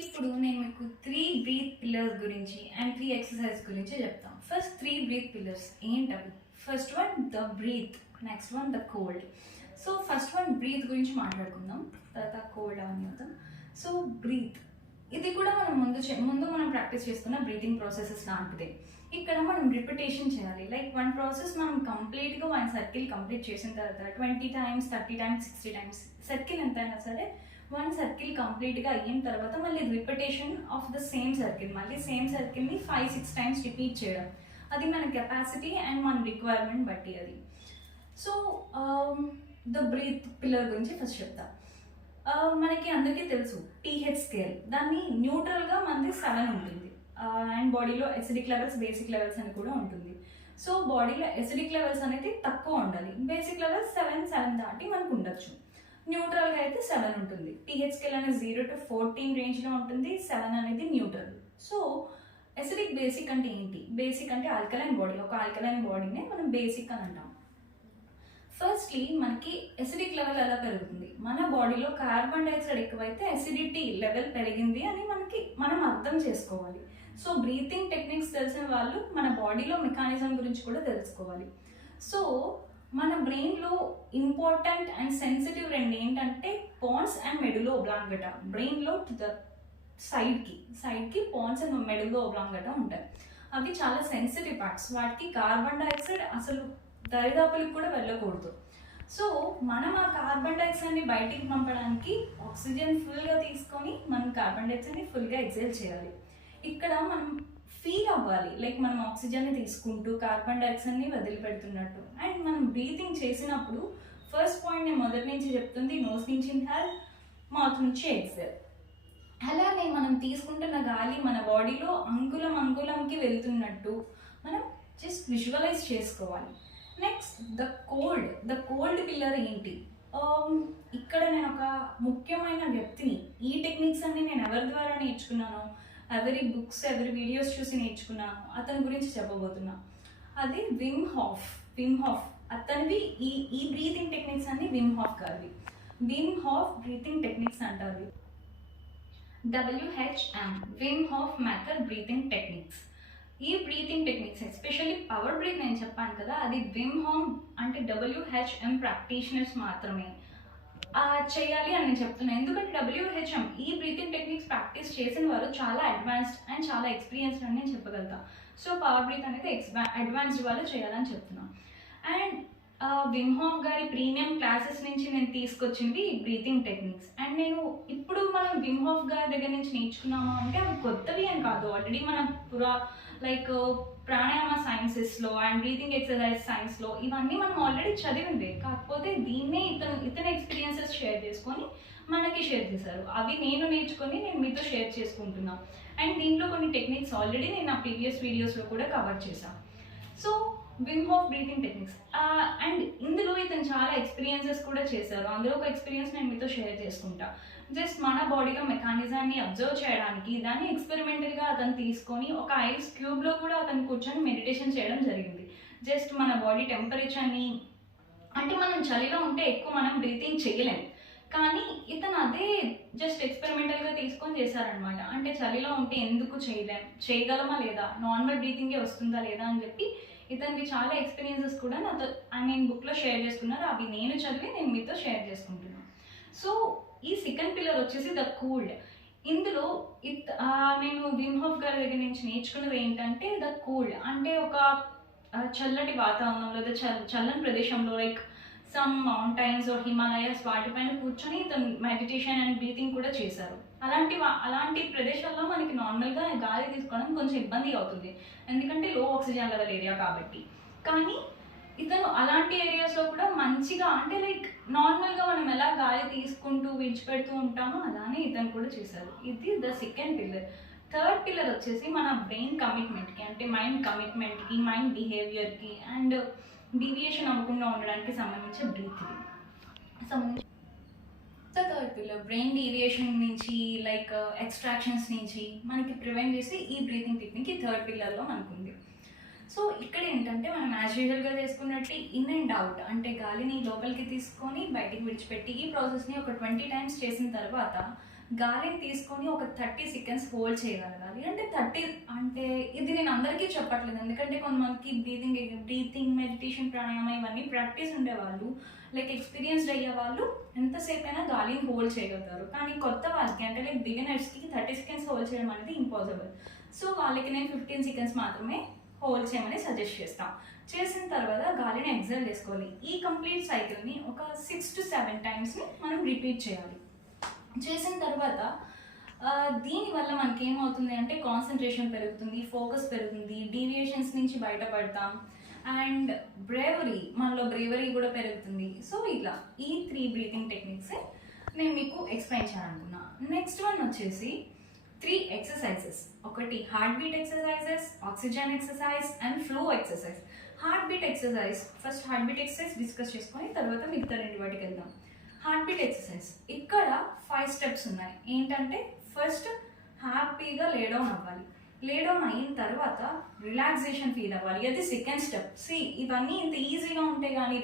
ఇప్పుడు నేను మీకు 3 బ్రీత్ పిల్లర్స్ గురించి అండ్ 3 ఎక్సర్సైజ్ గురించి చెప్తాను. ఫస్ట్ 3 బ్రీత్ పిల్లర్స్ ఏంటవి? First one the breath, next one the cold. So first one breath గురించి మాట్లాడుకుందాం, తర్వాత కోల్డ్ అవన్నీ అవుతాం. సో బ్రీత్ ఇది కూడా మనం ముందు మనం ప్రాక్టీస్ చేసుకున్న బ్రీతింగ్ ప్రాసెసెస్ లాంటిదే. ఇక్కడ మనం రిపిటేషన్ చేయాలి. లైక్ వన్ ప్రాసెస్ మనం కంప్లీట్గా వన్ సర్కిల్ కంప్లీట్ చేసిన తర్వాత 20 టైమ్స్, 30 టైమ్స్, 60 టైమ్స్ సర్కిల్ ఎంతైనా సరే వన్ సర్కిల్ కంప్లీట్గా అయిన తర్వాత మళ్ళీ repetition of the same circle, మళ్ళీ సేమ్ సర్కిల్ని 5-6 టైమ్స్ రిపీట్ చేయడం. అది మన కెపాసిటీ అండ్ మన రిక్వైర్మెంట్ బట్టి అది. సో ద బ్రీత్ పిల్లర్ గురించి ఫస్ట్ చెప్తా. మనకి అందరికీ తెలుసు pH స్కేల్, దాన్ని న్యూట్రల్గా మనది 7 ఉంటుంది. అండ్ బాడీలో ఎసిడిక్ లెవెల్స్, బేసిక్ లెవెల్స్ అని కూడా ఉంటుంది. సో బాడీలో ఎసిడిక్ లెవెల్స్ అనేది తక్కువ ఉండాలి, బేసిక్ లెవెల్స్ 7 దాటి మనకు ఉండొచ్చు. న్యూట్రల్గా అయితే 7 ఉంటుంది. pH స్కేల్ అనేది 0 to 14 రేంజ్లో ఉంటుంది, 7 అనేది న్యూట్రల్. సో ఎసిడిక్ బేసిక్ అంటే ఏంటి? బేసిక్ అంటే ఆల్కలైన్ బాడీ, ఒక ఆల్కలైన్ బాడీనే మనం బేసిక్ అని అంటాం. ఫస్ట్లీ మనకి ఎసిడిక్ లెవెల్ ఎలా పెరుగుతుంది? మన బాడీలో కార్బన్ డైఆక్సైడ్ ఎక్కువైతే ఎసిడిటీ లెవెల్ పెరిగింది అని మనం అర్థం చేసుకోవాలి. సో బ్రీతింగ్ టెక్నిక్స్ తెలిసిన వాళ్ళు మన బాడీలో మెకానిజం గురించి కూడా తెలుసుకోవాలి. సో మన బ్రెయిన్లో ఇంపార్టెంట్ అండ్ సెన్సిటివ్ రెండు ఏంటంటే పాన్స్ అండ్ మెడులో ఒబ్లాంగటా. బ్రెయిన్లో టు ద సైడ్కి పాన్స్ అండ్ మెడులో ఒబ్లాంగటా ఉంటాయి. అవి చాలా సెన్సిటివ్ పార్ట్స్, వాటికి కార్బన్ డైఆక్సైడ్ అసలు దరిదాపులకు కూడా వెళ్ళకూడదు. సో మనం ఆ కార్బన్ డైఆక్సైడ్ని బయటికి పంపడానికి ఆక్సిజన్ ఫుల్గా తీసుకొని మనం కార్బన్ డైఆక్సైడ్ని ఫుల్గా ఎక్సేల్ చేయాలి. ఇక్కడ మనం ఫీల్ అవ్వాలి, లైక్ మనం ఆక్సిజన్ని తీసుకుంటూ కార్బన్ డైఆక్సైడ్ని వదిలిపెడుతున్నట్టు. అండ్ మనం బ్రీతింగ్ చేసినప్పుడు ఫస్ట్ పాయింట్ నేను మొదటి నుంచి చెప్తుంది, నోస్ నుంచి ఇన్హేల్, మౌత్ నుంచి ఎక్సేల్. అలానే మనం తీసుకుంటున్న గాలి మన బాడీలో అంగుళంకి వెళ్తున్నట్టు మనం జస్ట్ విజువలైజ్ చేసుకోవాలి. నెక్స్ట్ ద కోల్డ్ పిల్లర్ ఏంటి? ఇక్కడ నేను ఒక ముఖ్యమైన వ్యక్తిని, ఈ టెక్నిక్స్ అన్ని నేను ఎవరి ద్వారా నేర్చుకున్నాను, ఎవరి బుక్స్, ఎవరి వీడియోస్ చూసి నేర్చుకున్నాను, అతని గురించి చెప్పబోతున్నా. అది విమ్ హాఫ్. అతనివి ఈ బ్రీతింగ్ టెక్నిక్స్ అన్ని విమ్ హాఫ్ గారివి. విమ్ హాఫ్ బ్రీతింగ్ టెక్నిక్స్ అంటారు. WHM, Wim Hof method breathing techniques. ఈ breathing techniques especially power breath నేను చెప్పాను కదా, అది విమ్ హాఫ్ అంటే WHM ప్రాక్టీషనర్స్ మాత్రమే చేయాలి అని నేను చెప్తున్నాను. ఎందుకంటే WHM ఈ బ్రీతింగ్ టెక్నిక్స్ ప్రాక్టీస్ చేసిన వారు చాలా అడ్వాన్స్డ్ అండ్ చాలా ఎక్స్పీరియన్స్డ్ అని నేను చెప్పగలుగుతా. సో పవర్ బ్రీత్ అనేది అడ్వాన్స్డ్ వాళ్ళు చేయాలని చెప్తున్నాను. అండ్ విమ్ హాఫ్ గారి ప్రీమియం క్లాసెస్ నుంచి నేను తీసుకొచ్చింది ఈ బ్రీతింగ్ టెక్నిక్స్. అండ్ నేను ఇప్పుడు మనం విమ్ హాఫ్ గారి దగ్గర నుంచి నేర్చుకున్నాము అంటే అవి కొత్తవి అని కాదు, ఆల్రెడీ మనం లైక్ ప్రాణాయామ సైన్సెస్లో అండ్ బ్రీతింగ్ ఎక్సర్సైజ్ సైన్స్లో ఇవన్నీ మనం ఆల్రెడీ చదివింది. కాకపోతే దీన్నే ఇతని ఎక్స్పీరియన్సెస్ షేర్ చేసుకొని మనకి షేర్ చేశారు. అవి నేను నేర్చుకొని నేను మీతో షేర్ చేసుకుంటున్నాను. అండ్ దీంట్లో కొన్ని టెక్నిక్స్ ఆల్రెడీ నేను నా ప్రీవియస్ వీడియోస్లో కూడా కవర్ చేశాను. So Vim Hof breathing techniques, and ఇందులో ఇతను చాలా ఎక్స్పీరియన్సెస్ కూడా చేశారు. అందులో ఒక ఎక్స్పీరియన్స్ నేను మీతో షేర్ చేసుకుంటా. జస్ట్ మన బాడీలో మెకానిజాన్ని అబ్జర్వ్ చేయడానికి దాన్ని ఎక్స్పెరిమెంటల్గా అతను తీసుకొని ఒక ఐస్ క్యూబ్లో కూడా అతను కూర్చొని మెడిటేషన్ చేయడం జరిగింది. జస్ట్ మన బాడీ టెంపరేచర్ని, అంటే మనం చలిలో ఉంటే ఎక్కువ మనం బ్రీతింగ్ చేయలేం, కానీ ఇతను అదే జస్ట్ ఎక్స్పెరిమెంటల్గా తీసుకొని చేశారనమాట. అంటే చలిలో ఉంటే ఎందుకు చేయగలమా లేదా, నార్మల్ బ్రీతింగే వస్తుందా లేదా అని చెప్పి ఇతనికి చాలా ఎక్స్పీరియన్సెస్ కూడా నాతో నేను బుక్లో షేర్ చేసుకున్నారు. అవి నేను చదివి నేను మీతో షేర్ చేసుకుంటున్నాను. సో ఈ సెకండ్ పిల్లర్ వచ్చేసి ద కూల్డ్. ఇందులో నేను విమ్ హాఫ్ గారి దగ్గర నుంచి నేర్చుకున్నది ఏంటంటే ద కూల్డ్ అంటే ఒక చల్లటి వాతావరణంలో లేదా చల్లని ప్రదేశంలో, like some mountains or Himalayas, వాటిపైన కూర్చొని ఇతను మెడిటేషన్ అండ్ బ్రీతింగ్ కూడా చేశారు. అలాంటి ప్రదేశాల్లో మనకి నార్మల్గా గాలి తీసుకోవడం కొంచెం ఇబ్బంది అవుతుంది, ఎందుకంటే లో ఆక్సిజన్ లెవెల్ ఏరియా కాబట్టి. కానీ ఇతను అలాంటి ఏరియాస్లో కూడా మంచిగా, అంటే లైక్ నార్మల్గా మనం ఎలా గాలి తీసుకుంటూ విడిచిపెడుతూ ఉంటామో అలానే ఇతను కూడా చేశారు. ఇది the second pillar. Third pillar వచ్చేసి మన బ్రెయిన్ కమిట్మెంట్కి, అంటే మైండ్ కమిట్మెంట్కి, మైండ్ బిహేవియర్కి అండ్ డీవియేషన్ అవ్వకుండా ఉండడానికి సంబంధించిన బ్రీతింగ్ సంబంధించి. థర్డ్ పిల్లర్ బ్రెయిన్ డీవియేషన్ నుంచి, లైక్ ఎక్స్ట్రాక్షన్స్ నుంచి మనకి ప్రివెంట్ చేసి ఈ బ్రీతింగ్ టెక్నిక్ ఈ థర్డ్ పిల్లర్లో మనకుంది. సో ఇక్కడ ఏంటంటే మనం యాజ్ యూజువల్గా చేసుకున్నట్టు ఇన్ అండ్ అవుట్, అంటే గాలిని లోపలికి తీసుకొని బయటికి విడిచిపెట్టి ఈ ప్రాసెస్ని ఒక 20 టైమ్స్ చేసిన తర్వాత గాలిని తీసుకొని ఒక 30 సెకండ్స్ హోల్డ్ చేయగలగాలి. అంటే 30 అంటే ఇది నేను అందరికీ చెప్పట్లేదు, ఎందుకంటే కొంతమందికి బ్రీతింగ్ మెడిటేషన్ ప్రాణాయామ ఇవన్నీ ప్రాక్టీస్ ఉండేవాళ్ళు, లైక్ ఎక్స్పీరియన్స్డ్ అయ్యే వాళ్ళు ఎంతసేపు అయినా గాలిని హోల్డ్ చేయగలుగుతారు. కానీ కొత్త వాళ్ళకి అంటే లైక్ బిగినర్స్కి 30 సెకండ్స్ హోల్డ్ చేయడం అనేది ఇంపాసిబుల్. సో వాళ్ళకి నేను 15 సెకండ్స్ మాత్రమే హోల్డ్ చేయమని సజెస్ట్ చేస్తాం. చేసిన తర్వాత గాలిని ఎగ్జైల్ చేసుకోవాలి. ఈ కంప్లీట్ సైకిల్ని ఒక 6 to 7 టైమ్స్ని మనం రిపీట్ చేయాలి. చేసిన తర్వాత దీనివల్ల మనకి ఏమవుతుంది అంటే కాన్సన్ట్రేషన్ పెరుగుతుంది, ఫోకస్ పెరుగుతుంది, డీవియేషన్స్ నుంచి బయటపడతాం, అండ్ మనలో బ్రేవరీ కూడా పెరుగుతుంది. సో ఇలా ఈ 3 బ్రీతింగ్ టెక్నిక్స్ నేను మీకు ఎక్స్ప్లెయిన్ చేయాలనుకున్నా. నెక్స్ట్ వన్ వచ్చేసి 3 ఎక్సర్సైజెస్. ఒకటి heart beat exercises, oxygen exercise and flow exercise. Heart beat exercise, first heart beat exercise discuss చేసుకొని తర్వాత మిగతా 2 వాటికి వెళ్దాం. హార్ట్ బీట్ ఎక్సర్సైజ్ ఇక్కడ 5 స్టెప్స్ ఉన్నాయి. ఏంటంటే ఫస్ట్ హ్యాపీగా లే డౌన్ అవ్వాలి. లే డౌన్ అయిన తర్వాత రిలాక్సేషన్ ఫీల్ అవ్వాలి, అది సెకండ్ స్టెప్. ఇవన్నీ ఇంత ఈజీగా ఉంటాయి, కానీ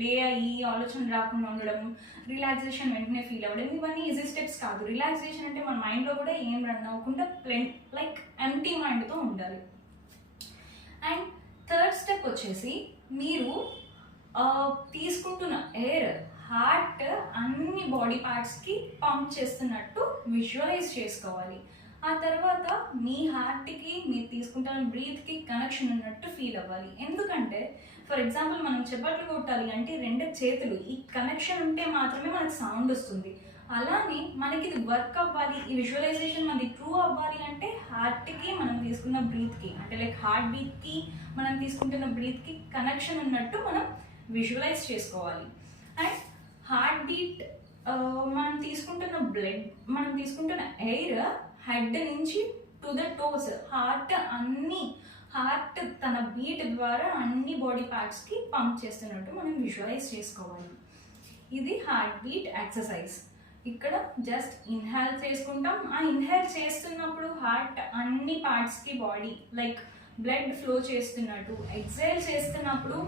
లే అయ్యి ఆలోచన రాకుండా ఉండడం, రిలాక్సేషన్ వెంటనే ఫీల్ అవ్వడం, ఇవన్నీ ఈజీ స్టెప్స్ కాదు. రిలాక్సేషన్ అంటే మన మైండ్లో కూడా ఏం రన్ అవ్వకుండా లైక్ ఎంటీ మైండ్తో ఉండాలి. అండ్ థర్డ్ స్టెప్ వచ్చేసి మీరు తీసుకుంటున్న ఎయిర్ హార్ట్ అన్ని బాడీ పార్ట్స్కి పంప్ చేస్తున్నట్టు విజువలైజ్ చేసుకోవాలి. ఆ తర్వాత మీ హార్ట్కి మీరు తీసుకుంటున్న బ్రీత్కి కనెక్షన్ ఉన్నట్టు ఫీల్ అవ్వాలి. ఎందుకంటే ఫర్ ఎగ్జాంపుల్ మనం చప్పట్లు కొట్టాలి అంటే 2 చేతులు ఈ కనెక్షన్ ఉంటే మాత్రమే మనకు సౌండ్ వస్తుంది. అలానే మనకి ఇది వర్క్ అవ్వాలి, ఈ విజువలైజేషన్ మనది ట్రూ అవ్వాలి అంటే హార్ట్కి మనం తీసుకున్న బ్రీత్కి అంటే లైక్ హార్ట్ బీట్కి మనం తీసుకుంటున్న బ్రీత్కి కనెక్షన్ ఉన్నట్టు మనం విజువలైజ్ చేసుకోవాలి. అండ్ హార్ట్ బీట్ మనం తీసుకుంటున్న మనం తీసుకుంటున్న ఎయిర్ హెడ్ నుంచి టు ద టోస్, హార్ట్ తన బీట్ ద్వారా అన్ని బాడీ పార్ట్స్కి పంప్ చేస్తున్నట్టు మనం విజువలైజ్ చేసుకోవాలి. ఇది హార్ట్ బీట్ ఎక్సర్సైజ్. ఇక్కడ జస్ట్ ఇన్హేల్ చేసుకుంటాం. ఆ ఇన్హేల్ చేస్తున్నప్పుడు హార్ట్ అన్ని పార్ట్స్కి బాడీ లైక్ బ్లడ్ ఫ్లో చేస్తున్నట్టు, ఎక్సైల్ చేస్తున్నప్పుడు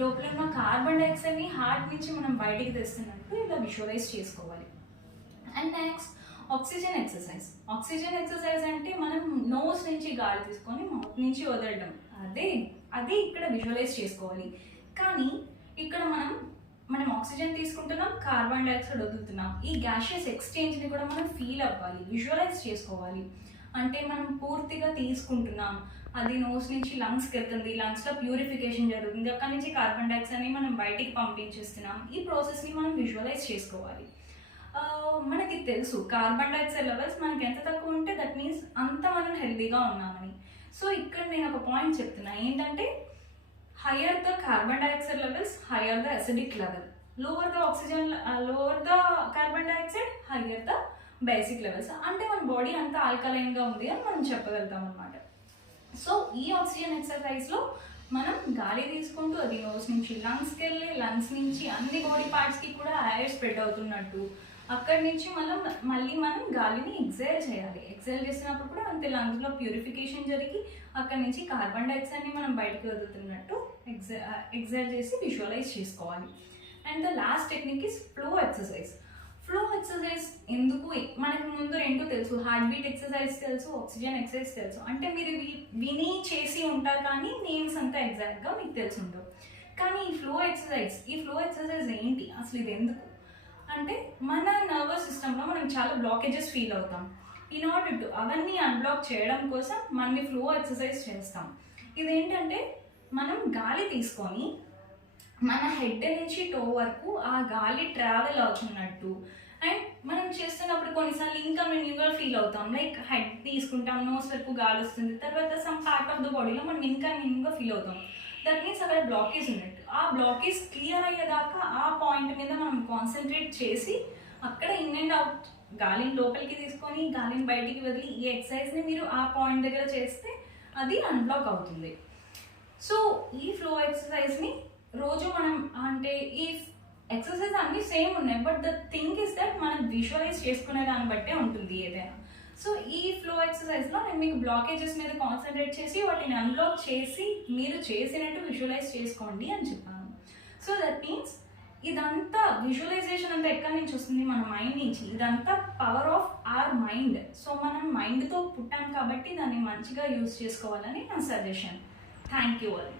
లోపల ఉన్న కార్బన్ డైఆక్సైడ్ని హార్ట్ నుంచి మనం బయటికి తెస్తున్నట్టు ఇలా విజువలైజ్ చేసుకోవాలి. And next oxygen exercise. Oxygen exercise అంటే మనం నోస్ నుంచి గాలి తీసుకొని మౌత్ నుంచి వదలడం, అదే ఇక్కడ విజువలైజ్ చేసుకోవాలి. కానీ ఇక్కడ మనం ఆక్సిజన్ తీసుకుంటున్నాం, కార్బన్ డైఆక్సైడ్ వదులుతున్నాం. ఈ గ్యాషియస్ ఎక్స్చేంజ్ని కూడా మనం ఫీల్ అవ్వాలి, విజువలైజ్ చేసుకోవాలి. అంటే మనం పూర్తిగా తీసుకుంటున్నాం, అది నోస్ నుంచి లంగ్స్కి వెళ్తుంది, లంగ్స్లో ప్యూరిఫికేషన్ జరుగుతుంది, అక్కడి నుంచి కార్బన్ డైఆక్సైడ్ని మనం బయటికి పంపించేస్తున్నాం. ఈ ప్రాసెస్ని మనం విజువలైజ్ చేసుకోవాలి. మనకి తెలుసు కార్బన్ డైఆక్సైడ్ లెవెల్స్ మనకి ఎంత తక్కువ ఉంటే దట్ మీన్స్ అంత మనం హెల్తీగా ఉన్నామని. సో ఇక్కడ నేను ఒక పాయింట్ చెప్తున్నా, ఏంటంటే higher the carbon dioxide levels, higher the acidic level. Lower the carbon dioxide, higher the basic levels. అంటే మన బాడీ అంతా ఆల్కలైన్గా ఉంది అని మనం చెప్పగలుగుతాం అనమాట. సో ఈ ఆక్సిజన్ ఎక్సర్సైజ్లో మనం గాలి తీసుకుంటూ అది నోస్ నుంచి లంగ్స్కి వెళ్ళి, లంగ్స్ నుంచి అన్ని బాడీ పార్ట్స్కి కూడా ఎయిర్ స్ప్రెడ్ అవుతున్నట్టు, అక్కడి నుంచి మళ్ళీ మనం గాలిని ఎగ్జైల్ చేయాలి. ఎగ్జైల్ చేసినప్పుడు కూడా అంతే లంగ్స్లో ప్యూరిఫికేషన్ జరిగి అక్కడి నుంచి కార్బన్ డైఆక్సైడ్ని మనం బయటకు వదులుతున్నట్టు ఎగ్జైల్ చేసి విజువలైజ్ చేసుకోవాలి. And the last technique is flow exercise. Flow exercise ఎందుకు మనకు ముందు 2 తెలుసు, హార్ట్ బీట్ ఎక్సర్సైజ్ తెలుసు, ఆక్సిజన్ ఎక్సర్సైజ్ తెలుసు. అంటే మీరు విని చేసి ఉంటారు కానీ నేమ్స్ అంతా ఎగ్జాక్ట్గా మీకు తెలిసి ఉండవు. కానీ ఈ ఫ్లో ఎక్సర్సైజ్ ఏంటి అసలు, ఇది ఎందుకు అంటే మన నర్వస్ సిస్టంలో మనం చాలా బ్లాకేజెస్ ఫీల్ అవుతాం. ఇన్ ఆర్డర్ టు అవన్నీ అన్బ్లాక్ చేయడం కోసం మనం ఈ ఫ్లో ఎక్సర్సైజ్ చేస్తాం. ఇదేంటంటే మనం గాలి తీసుకొని మన హెడ్ నుంచి టో వరకు ఆ గాలి ట్రావెల్ అవుతున్నట్టు, అండ్ మనం చేస్తున్నప్పుడు కొన్నిసార్లు ఇన్కన్వీనియంట్గా ఫీల్ అవుతాం. లైక్ హెడ్ తీసుకుంటాం, నోస్ వరకు గాలి వస్తుంది, తర్వాత సమ్ పార్ట్ ఆఫ్ ద బాడీలో మనం ఇన్కన్వీనియంట్గా ఫీల్ అవుతాం. దట్ మీన్స్ అక్కడ బ్లాకేజ్ ఉన్నట్టు. ఆ బ్లాకేజ్ క్లియర్ అయ్యేదాకా ఆ పాయింట్ మీద మనం కాన్సన్ట్రేట్ చేసి అక్కడ ఇన్ అండ్ అవుట్ గాలిని లోపలికి తీసుకొని గాలిని బయటికి వదిలి ఈ ఎక్సర్సైజ్ని మీరు ఆ పాయింట్ దగ్గర చేస్తే అది అన్బ్లాక్ అవుతుంది. సో ఈ ఫ్లో ఎక్సర్సైజ్ని రోజు మనం అంటే ఈ ఎక్సర్సైజ్ అన్నీ సేమ్ ఉన్నాయి, but the thing is that మనం విజువలైజ్ చేసుకునే దాన్ని బట్టే ఉంటుంది ఏదైనా. సో ఈ ఫ్లో ఎక్సర్సైజ్లో నేను మీకు బ్లాకేజెస్ మీద కాన్సన్ట్రేట్ చేసి వాటిని అన్బ్లాక్ చేసి మీరు చేసినట్టు విజువలైజ్ చేసుకోండి అని చెప్పాను. సో దట్ మీన్స్ ఇదంతా విజువలైజేషన్ అంతా ఎక్కడి నుంచి వస్తుంది? మన మైండ్ నుంచి. ఇదంతా power of our mind. So మనం మైండ్తో పుట్టాం కాబట్టి దాన్ని మంచిగా యూజ్ చేసుకోవాలని నా సజెషన్. Thank you all.